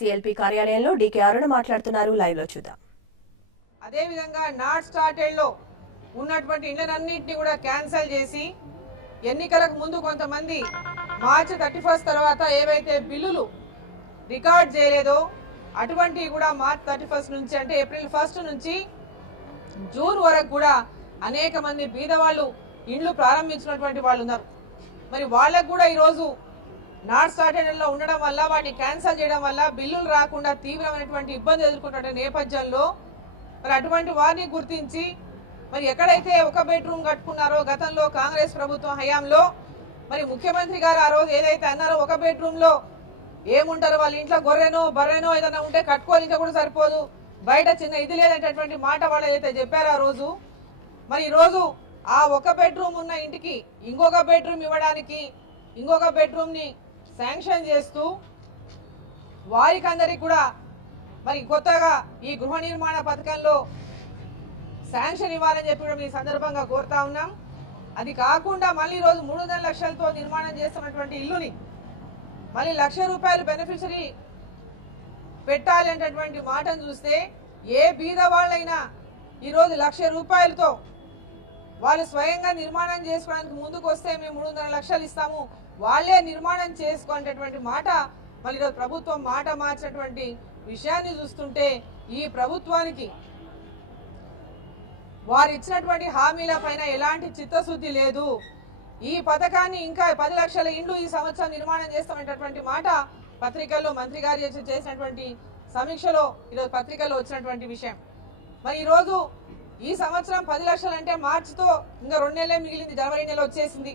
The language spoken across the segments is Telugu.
సిఎల్పి కార్యాలయంలో డీకే అరుణ మాట్లాడుతున్నారు. లైవ్ లో చూద్దాం. అదే విధంగా నాట్ స్టార్టెడ్ లో ఉన్నటువంటి ఇళ్లన్నింటినీ కూడా క్యాన్సిల్ చేసి ఎన్నికలకు ముందు కొంతమంది మార్చి 31 తర్వాత ఏవైతే బిల్లులు రికార్డ్ చేయలేదో అటువంటివి కూడా మార్చ్ 31 నుంచి అంటే ఏప్రిల్ 1 నుంచి జూన్ వరకు కూడా అనేక మంది బీదవాళ్ళు ఇండ్లు ప్రారంభించినటువంటి వాళ్ళు ఉన్నారు. మరి వాళ్ళకు కూడా ఈరోజు నాట్ స్టార్టెడ్ లో ఉండడం వల్ల వాటిని క్యాన్సిల్ చేయడం వల్ల బిల్లులు రాకుండా తీవ్రమైనటువంటి ఇబ్బంది ఎదుర్కొంటున్న నేపథ్యంలో మరి అటువంటి వారిని గుర్తించి మరి ఎక్కడైతే ఒక బెడ్రూమ్ కట్టుకున్నారో గతంలో కాంగ్రెస్ ప్రభుత్వం హయాంలో మరి ముఖ్యమంత్రి గారు ఆ రోజు ఏదైతే అన్నారో ఒక బెడ్రూమ్ లో ఏముంటారు వాళ్ళ ఇంట్లో గొర్రెనో బర్రెనో ఏదైనా ఉంటే కట్టుకోవాలి కూడా సరిపోదు, బయట చిన్న ఇది లేదనేటటువంటి మాట వాళ్ళు ఏదైతే చెప్పారో ఆ రోజు మరి ఈ రోజు ఆ ఒక బెడ్రూమ్ ఉన్న ఇంటికి ఇంకొక బెడ్రూమ్ ఇవ్వడానికి ఇంకొక బెడ్రూమ్ ని శాంక్షన్ చేస్తూ వారికందరికి కూడా మరి కొత్తగా ఈ గృహ నిర్మాణ పథకంలో శాంక్షన్ ఇవ్వాలని చెప్పి కూడా ఈ సందర్భంగా కోరుతా ఉన్నాం. అది కాకుండా మళ్ళీ రోజు 300 లక్షలతో నిర్మాణం చేస్తున్నటువంటి ఇల్లుని మళ్ళీ ₹1,00,000 బెనిఫిషరీ పెట్టాలి అనేటటువంటి మాటను చూస్తే ఏ బీద వాళ్ళైనా ఈరోజు ₹1,00,000తో వాళ్ళు స్వయంగా నిర్మాణం చేసుకోవడానికి ముందుకు వస్తే మేము 300 లక్షలు ఇస్తాము, వాళ్ళే నిర్మాణం చేసుకునేటటువంటి మాట మళ్ళీ ఈరోజు ప్రభుత్వం మాట మార్చినటువంటి విషయాన్ని చూస్తుంటే ఈ ప్రభుత్వానికి వారు ఇచ్చినటువంటి హామీల పైన ఎలాంటి చిత్తశుద్ధి లేదు. ఈ పథకాన్ని ఇంకా 10 లక్షల ఇండ్లు ఈ సంవత్సరం నిర్మాణం చేస్తామనేటటువంటి మాట పత్రికల్లో మంత్రి గారు చేసినటువంటి సమీక్షలో ఈరోజు పత్రికల్లో వచ్చినటువంటి విషయం. మరి ఈరోజు ఈ సంవత్సరం 10 లక్షలు అంటే మార్చితో ఇంకా 2 నెలలే మిగిలింది, జనవరి నెల వచ్చేసింది.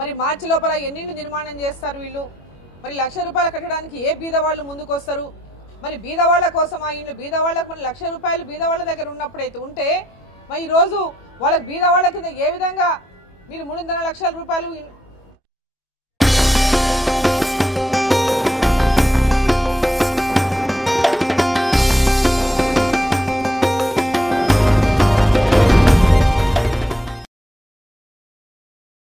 మరి మార్చి లోపల ఎన్నింటి నిర్మాణం చేస్తారు వీళ్ళు? మరి ₹1,00,000 కట్టడానికి ఏ బీదవాళ్ళు ముందుకు వస్తారు? మరి బీదవాళ్ల కోసం ఆ ఇల్లు బీదవాళ్లకు ₹1,00,000 బీదవాళ్ల దగ్గర ఉన్నప్పుడైతే ఉంటే మరి ఈ రోజు వాళ్ళకి బీదవాళ్ల కింద ఏ విధంగా మీరు ₹300 లక్షల